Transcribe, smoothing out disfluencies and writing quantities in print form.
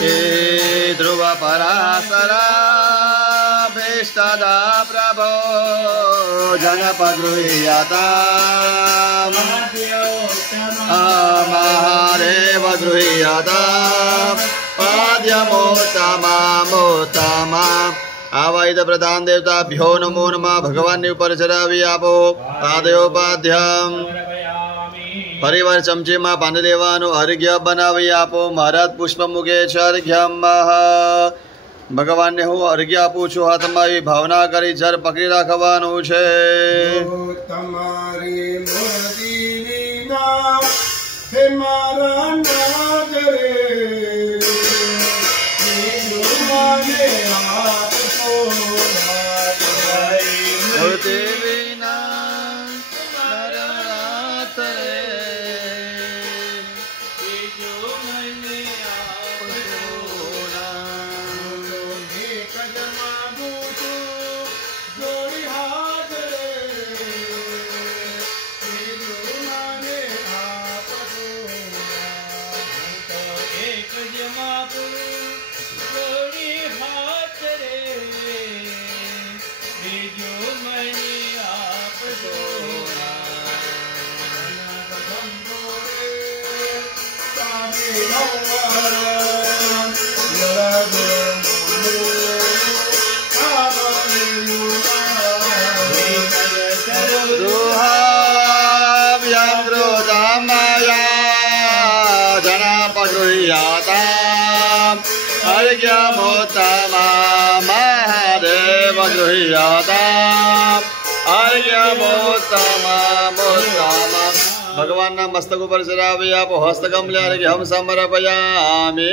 हे ध्रुव पराशरा भीष्टदा प्रभो जनपगृह्यता महादेव गृह्यता पाद्यमोत्तमामोत्तमा आवाहित प्रधान देवताभ्यो नमो नमः। भगवान ऊपर चढ़ावी आपो पादयोपाध्याम परिवार चमचे में पानी लेवानो अर्घ्य बनावी आपो। महाराज पुष्प मुखे अर्घ्यम भगवान ने हूँ अर्घ्य आपू छू हाथ में भावना करी जर पकड़ी राखवानुं छे। महादेव गृह्यता भगवान ना मस्तक ऊपर चढ़ावी आप हस्तकमले अर्घ्यम समर्पयामि।